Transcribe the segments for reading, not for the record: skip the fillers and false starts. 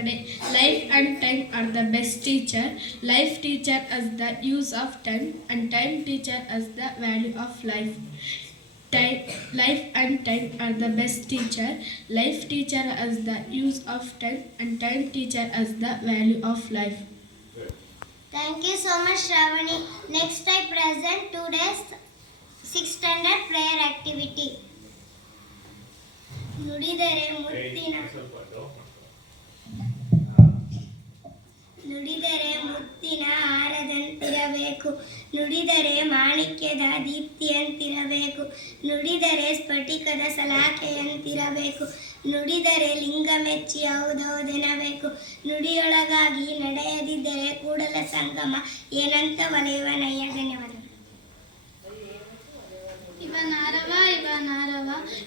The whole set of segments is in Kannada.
ಕಡೆ. Life and time are the best teacher. Life teacher us the use of time and time teacher us the value of life. Life and time are the best teacher. Life teacher us the use of time and time teacher us the value of life. Thank you so much, Shravani. Next I present today's 6th standard prayer activity. ನುಡಿದರೆ ಮುತ್ತಿನ ಹಾರದಂತಿರಬೇಕು, ನುಡಿದರೆ ಮಾಣಿಕ್ಯದ ದೀಪ್ತಿಯಂತಿರಬೇಕು, ನುಡಿದರೆ ಸ್ಫಟಿಕದ ಸಲಾಕೆಯಂತಿರಬೇಕು, ನುಡಿದರೆ ಲಿಂಗ ಮೆಚ್ಚಿ ಹೌದೌದೆನಬೇಕು, ನುಡಿಯೊಳಗಾಗಿ ನಡೆಯದಿದ್ದರೆ ಕೂಡಲ ಸಂಗಮ ಏನಂತ ವಲಯವನಯ್ಯ. ಧನ್ಯವಾದಗಳು.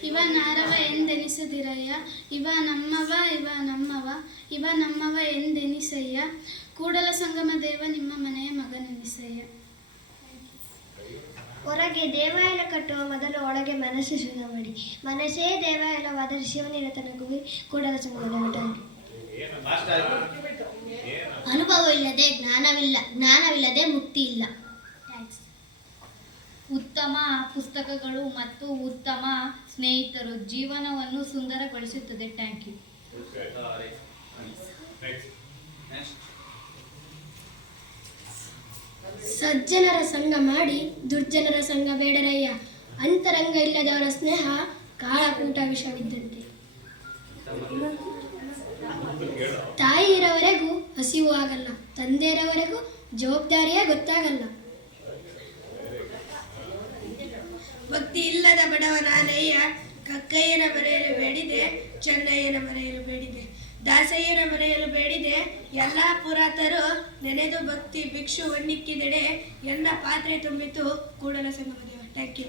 ಇವ ನಾರವ ಎಂದೆನಿಸದಿರಯ್ಯ, ಇವ ನಮ್ಮವ ಎಂದೆನಿಸಯ್ಯ, ಕೂಡಲ ಸಂಗಮ ದೇವ ನಿಮ್ಮ ಮನೆಯ ಮಗನೆನಿಸಯ್ಯ. ಹೊರಗೆ ದೇವಾಲಯ ಕಟ್ಟುವ ಮೊದಲು ಒಳಗೆ ಮನಸ್ಸು ಶುದ್ಧ ಮಾಡಿ, ಮನಸ್ಸೇ ದೇವಾಲಯವಾದರೆ ಶಿವನಿರತನಗುವಿ ಕೂಡಲ ಸಂಗಮ. ಅನುಭವ ಇಲ್ಲದೆ ಜ್ಞಾನವಿಲ್ಲ, ಜ್ಞಾನವಿಲ್ಲದೆ ಮುಕ್ತಿ ಇಲ್ಲ. ಉತ್ತಮ ಪುಸ್ತಕಗಳು ಮತ್ತು ಉತ್ತಮ ಸ್ನೇಹಿತರು ಜೀವನವನ್ನು ಸುಂದರಗೊಳಿಸುತ್ತದೆ. Thank you. ಸಜ್ಜನರ ಸಂಘ ಮಾಡಿ ದುರ್ಜನರ ಸಂಘ ಬೇಡರಯ್ಯ, ಅಂತರಂಗ ಇಲ್ಲದವರ ಸ್ನೇಹ ಕಾಳಕೂಟ ವಿಷವಿದ್ದಂತೆ. ತಾಯಿ ಇರೋವರೆಗೂ ಹಸಿವು ಆಗಲ್ಲ, ತಂದೆ ಇರೋವರೆಗೂ ಜವಾಬ್ದಾರಿಯೇ ಗೊತ್ತಾಗಲ್ಲ. ಭಕ್ತಿ ಇಲ್ಲದ ಬಡವನಾನಯ್ಯ, ಕಕ್ಕಯ್ಯನ ಮರೆಯಲು ಬೇಡಿದೆ, ಚೆನ್ನಯ್ಯನ ಮರೆಯಲು ಬೇಡಿದೆ, ದಾಸಯ್ಯನ ಮರೆಯಲು ಬೇಡಿದೆ, ಎಲ್ಲ ಪುರಾತರು ನೆನೆದು ಭಕ್ತಿ ಭಿಕ್ಷು ಒಣ್ಣಿಕ್ಕಿದೆಡೆ, ಎಲ್ಲ ಪಾತ್ರೆ ತುಂಬಿತು ಕೂಡಲ ಸಂಗಮ ದೇವ. Thank you.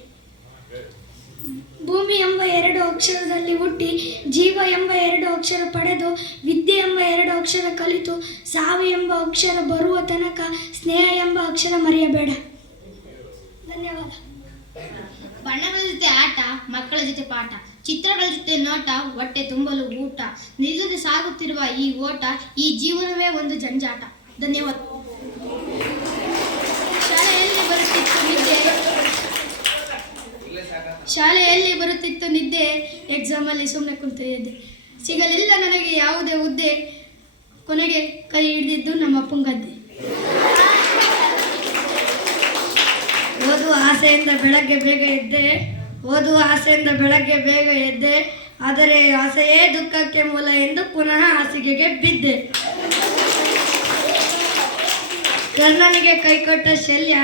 ಭೂಮಿ ಎಂಬ 2 ಅಕ್ಷರದಲ್ಲಿ ಹುಟ್ಟಿ, ಜೀವ ಎಂಬ 2 ಅಕ್ಷರ ಪಡೆದು, ವಿದ್ಯೆ ಎಂಬ 2 ಅಕ್ಷರ ಕಲಿತು, ಸಾವು ಎಂಬ ಅಕ್ಷರ ಬರುವ ತನಕ ಸ್ನೇಹ ಎಂಬ ಅಕ್ಷರ ಮರೆಯಬೇಡ. ಧನ್ಯವಾದ. ಬಣ್ಣಗಳ ಜೊತೆ ಆಟ, ಮಕ್ಕಳ ಜೊತೆ ಪಾಠ, ಚಿತ್ರಗಳ ಜೊತೆ ನೋಟ, ಹೊಟ್ಟೆ ತುಂಬಲು ಊಟ, ನಿಲ್ಲದೆ ಸಾಗುತ್ತಿರುವ ಈ ಓಟ, ಈ ಜೀವನವೇ ಒಂದು ಜಂಜಾಟ. ಧನ್ಯವಾದ. ಶಾಲೆಯಲ್ಲಿ ಬರುತ್ತಿತ್ತು ನಿದ್ದೆ, ಎಕ್ಸಾಮಲ್ಲಿ ಸುಮ್ಮನೆ ಕುಂತು ಎದ್ದೆ, ಸಿಗಲಿಲ್ಲ ನನಗೆ ಯಾವುದೇ ಹುದ್ದೆ, ಕೊನೆಗೆ ಕೈ ಹಿಡಿದಿದ್ದು ನಮ್ಮ ಅಪ್ಪಂಗದ್ದೆ. ಓದುವ ಆಸೆಯಿಂದ ಬೆಳಗ್ಗೆ ಬೇಗ ಎದ್ದೆ, ಆದರೆ ಆಸೆಯೇ ದುಃಖಕ್ಕೆ ಮೂಲ ಎಂದು ಪುನಃ ಹಾಸಿಗೆಗೆ ಬಿದ್ದೆ. ಕರ್ಣನಿಗೆ ಕೈಕೊಟ್ಟ ಶಲ್ಯ,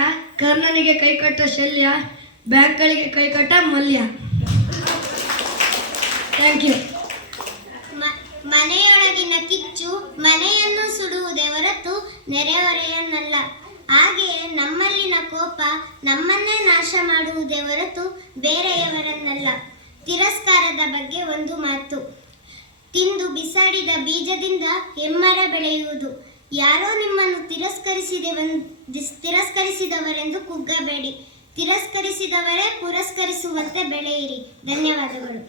ಬ್ಯಾಂಕ್ಗಳಿಗೆ ಕೈಕೊಟ್ಟ ಮಲ್ಯ. Thank you. ಮನೆಯೊಳಗಿನ ಕಿಚ್ಚು ಮನೆಯನ್ನು ಸುಡುವುದೇ ಹೊರತು ನೆರೆಹೊರೆಯನ್ನಲ್ಲ. ಹಾಗೆಯೇ ನಮ್ಮಲ್ಲಿನ ಕೋಪ ನಮ್ಮನ್ನೇ ನಾಶ ಮಾಡುವುದೇ ಹೊರತು ಬೇರೆಯವರನ್ನಲ್ಲ. ತಿರಸ್ಕಾರದ ಬಗ್ಗೆ ಒಂದು ಮಾತು. ತಿಂದು ಬಿಸಾಡಿದ ಬೀಜದಿಂದ ಹೆಮ್ಮರ ಬೆಳೆಯುವುದು. ಯಾರೋ ನಿಮ್ಮನ್ನು ತಿರಸ್ಕರಿಸಿದವರೆಂದು ಕುಗ್ಗಬೇಡಿ. ತಿರಸ್ಕರಿಸಿದವರೇ ಪುರಸ್ಕರಿಸುವಂತೆ ಬೆಳೆಯಿರಿ. ಧನ್ಯವಾದಗಳು.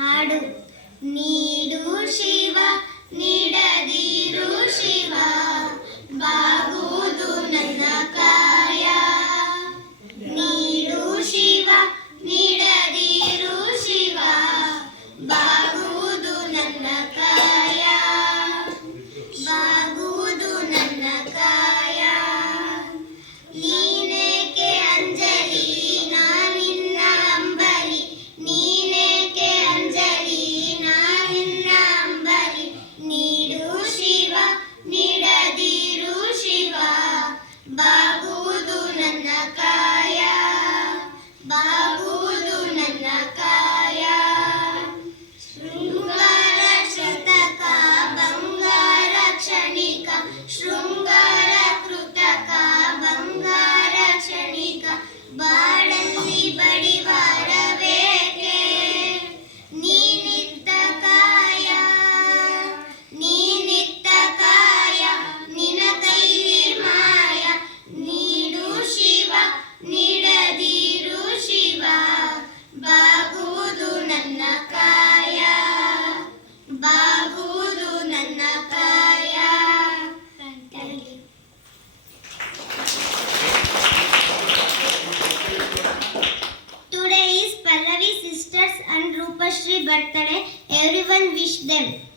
ಹಾಡು. ನೀಡು ಶಿವ ನೀಡದಿರು ಶಿವ, ಬಾಗುವುದು ನನ್ನ ಕಾಯ. ನೀಡು ಶಿವ ನೀಡದಿರು ಶಿವ, ಬಾಗುವುದು ನನ್ನ ಕಾಯ, ಬಾಗುವುದು ನನ್ನ ಕಾಯ. birthday. Everyone wish them